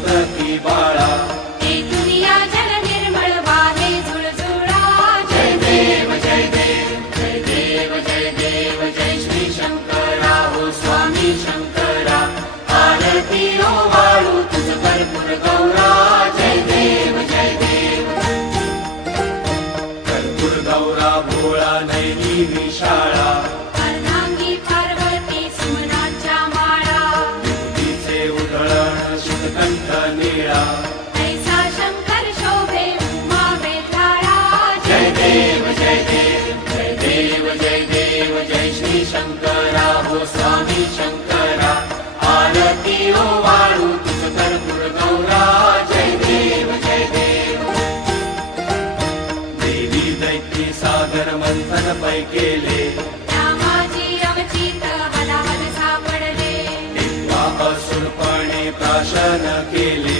मस्तकी बाळा हे दुनिया जल निर्मळ वाहे झुळझुळा जय देव जय देव जय देव जय देव जय श्री शंकरा हो स्वामी शंकरा आरती ओवाळू तुझ कर्पूर गौरा जय देव जय देव कर्पूर गौरा भोळा नैनी विशाळा अर्धांगी पार्वती सुमनाच्या माळा तिचे उधळण शुद्धकंठ निळा ऐसा शंकर शोभे उमा वेताळा जय देव जय देव जय देव जय देव जय श्री शंकरा हो स्वामी शंकरा आरती ओवाळू तुझ कर्पूर गौरा जय देव जय देव देवी दैत्य सागर मंथन पै केले रामाची अवचित हलाहल सापडले तेव्हा असुरपणे प्राशन केले